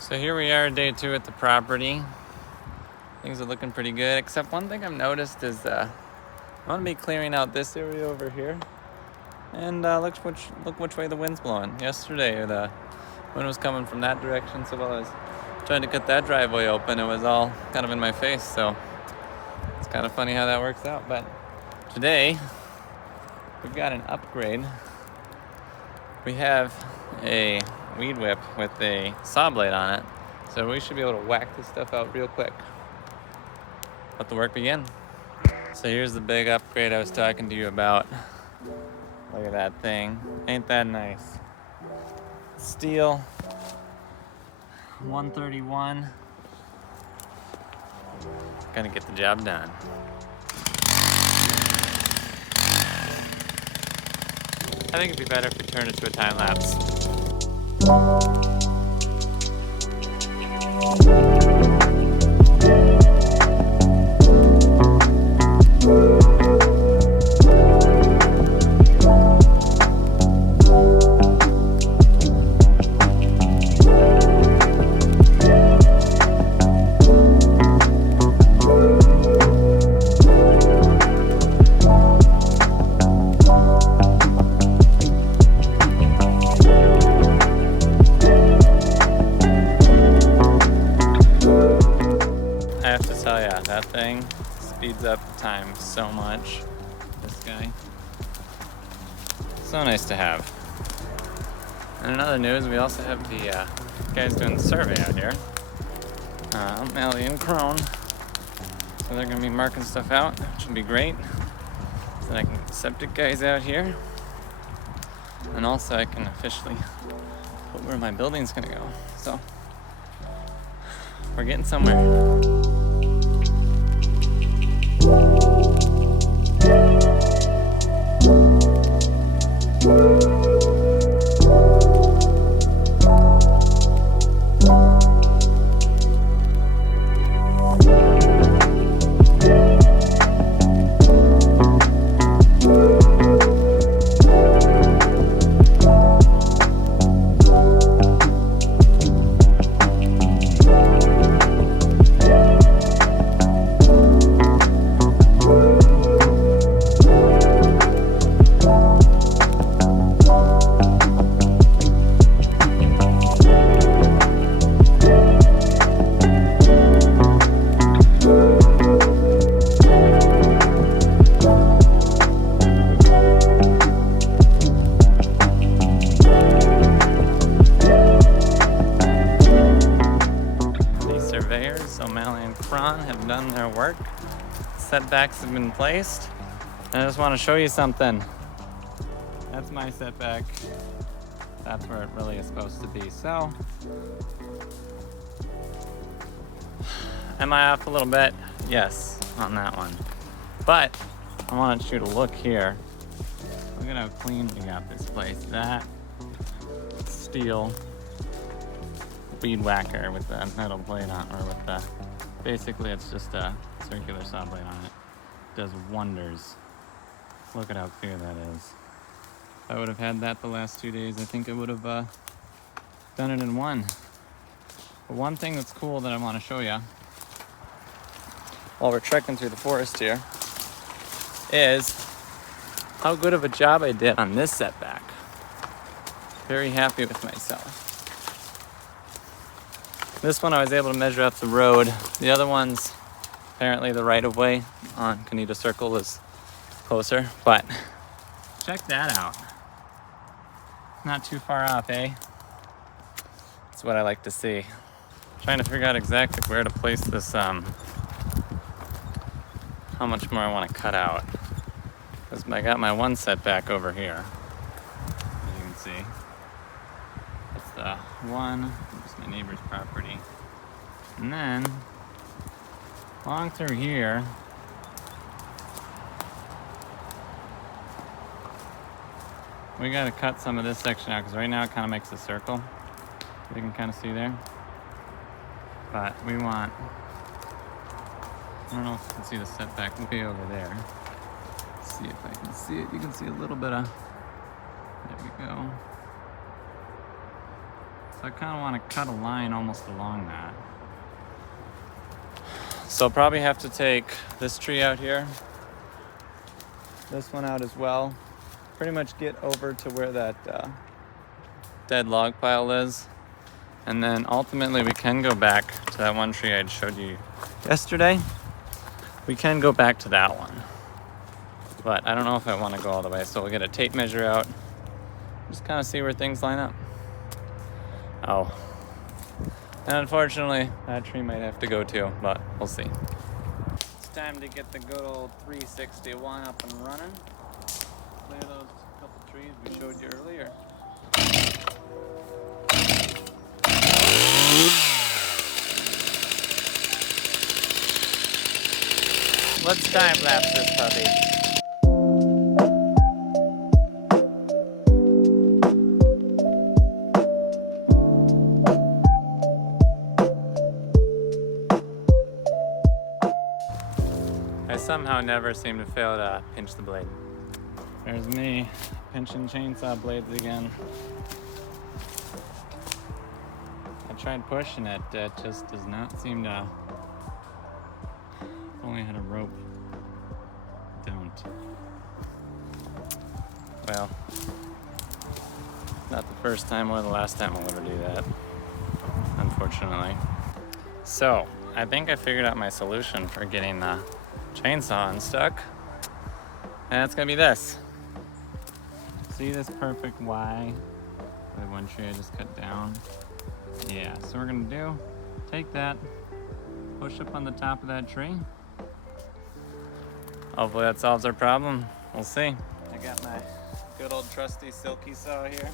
So here we are, day 2 at the property. Things are looking pretty good, except one thing I've noticed is I'm going to be clearing out this area over here. And look which way the wind's blowing. Yesterday, the wind was coming from that direction, so while I was trying to cut that driveway open, it was all kind of in my face. So it's kind of funny how that works out. But today, we've got an upgrade. We have a weed whip with a saw blade on it, so we should be able to whack this stuff out real quick. Let the work begin. So here's the big upgrade I was talking to you about. Look at that thing. Ain't that nice? Steel 131. Gonna get the job done. I think it'd be better if we turned it to a time lapse. I have to tell ya, that thing speeds up time so much. This guy. So nice to have. And in other news, we also have the guys doing the survey out here. O'Malley and Crone. So they're gonna be marking stuff out, which will be great. So that I can get the septic guys out here. And also I can officially put where my building's gonna go. So we're getting somewhere. Surveyors, O'Malley and Crone, have done their work. Setbacks have been placed. And I just want to show you something. That's my setback. That's where it really is supposed to be. So, am I off a little bit? Yes, on that one. But I wanted you to look here. Look at how clean we got this place. That steel weed whacker with the metal blade on, or with the, basically it's just a circular saw blade on it. Does wonders. Look at how clear that is. If I would have had that the last 2 days, I think I would have done it in one. But one thing that's cool that I want to show you while we're trekking through the forest here is how good of a job I did on this setback. Very happy with myself. This one I was able to measure out the road. The other ones, apparently the right-of-way on Conita Circle is closer, but check that out. Not too far off, eh? That's what I like to see. Trying to figure out exactly where to place this, how much more I want to cut out. Because I got my one setback over here, as you can see. That's the one. My neighbor's property. And then along through here, we got to cut some of this section out because right now it kind of makes a circle. You can kind of see there. But we want, I don't know if you can see the setback, way over there. Let's see if I can see it. You can see a little bit of, there we go. So I kind of want to cut a line almost along that. So I'll probably have to take this tree out here, this one out as well, pretty much get over to where that dead log pile is. And then ultimately we can go back to that one tree I showed you yesterday. We can go back to that one. But I don't know if I want to go all the way. So we'll get a tape measure out, just kind of see where things line up. Oh. And unfortunately, that tree might have to go too, but we'll see. It's time to get the good old 361 up and running. Clear those couple trees we showed you earlier. Let's time lapse this puppy. I somehow never seem to fail to pinch the blade. There's me pinching chainsaw blades again. I tried pushing it, it just does not seem to. If only I had a rope. Don't. Well, not the first time or the last time I'll ever do that, unfortunately. So, I think I figured out my solution for getting the chainsaw unstuck, and it's gonna be this. See this perfect Y, the one tree I just cut down? Yeah, so we're gonna take that, push up on the top of that tree. Hopefully that solves our problem. We'll see. I got my good old trusty silky saw here.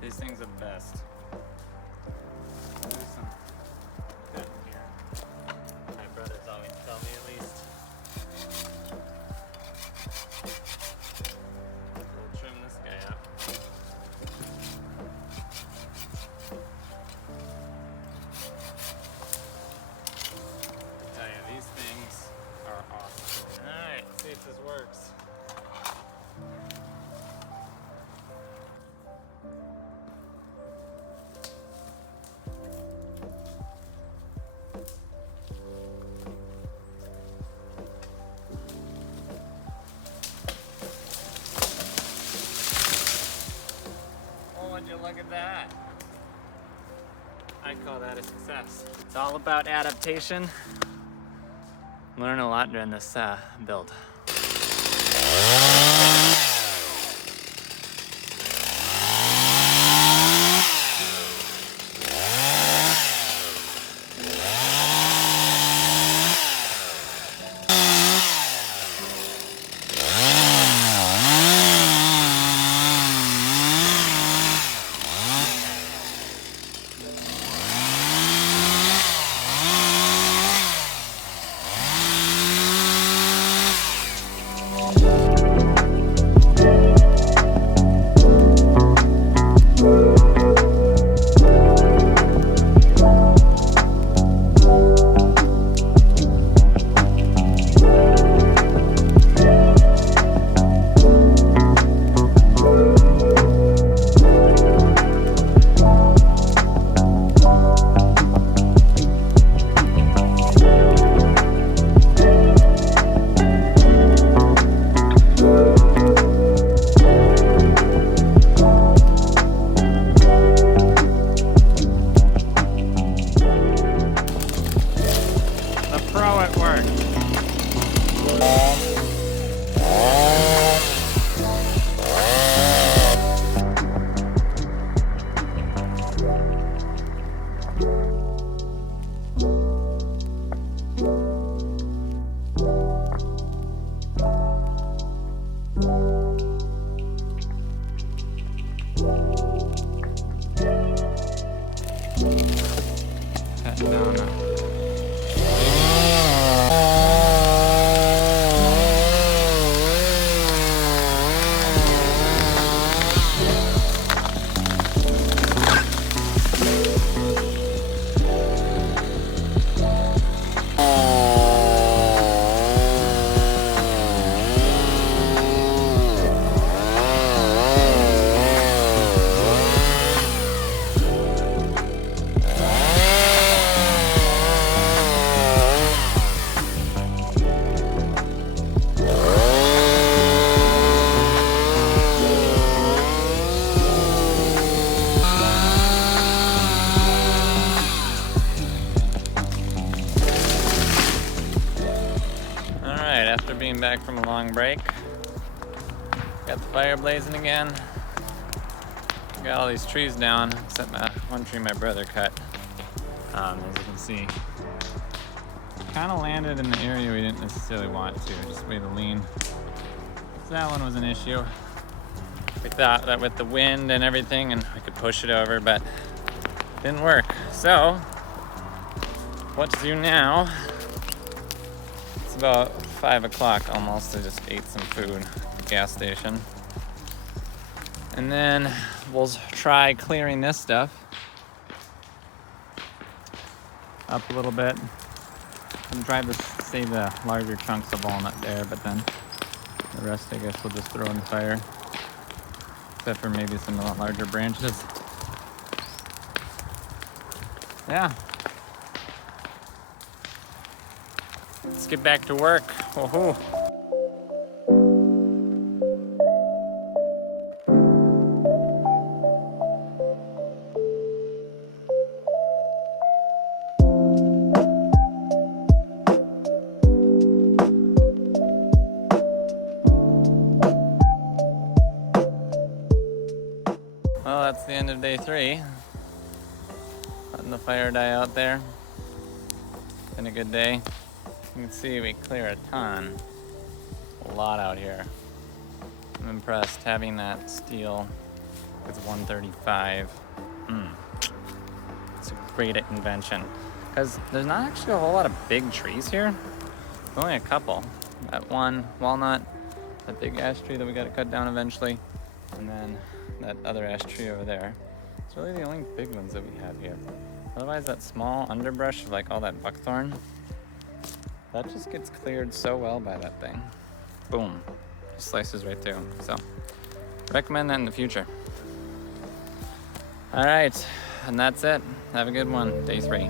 These things are the best. There's some cutting here. My brothers always tell me at least. We'll trim this guy up. I tell you, these things are awesome. Alright, let's see if this works. Would you look at that? I call that a success. It's all about adaptation. Learn a lot during this build. came back from a long break. Got the fire blazing again. Got all these trees down, except one tree my brother cut. As you can see, kind of landed in the area we didn't necessarily want to, just way the lean. So that one was an issue. We thought that with the wind and everything, and we could push it over, but it didn't work. So, what to do now? It's about 5 o'clock almost. I just ate some food at the gas station. And then we'll try clearing this stuff up a little bit. And try to save the larger chunks of walnut there, but then the rest I guess we'll just throw in the fire. Except for maybe some of the larger branches. Yeah. Let's get back to work. Woohoo. Well, that's the end of day 3. Letting the fire die out there. Been a good day. You can see we clear a ton. A lot out here. I'm impressed having that steel. It's 135. It's a great invention. Because there's not actually a whole lot of big trees here. There's only a couple. That one walnut, that big ash tree that we got to cut down eventually, and then that other ash tree over there. It's really the only big ones that we have here. Otherwise, that small underbrush of like all that buckthorn, that just gets cleared so well by that thing. Boom. Just slices right through. So, recommend that in the future. All right, and that's it. Have a good one. Day 3.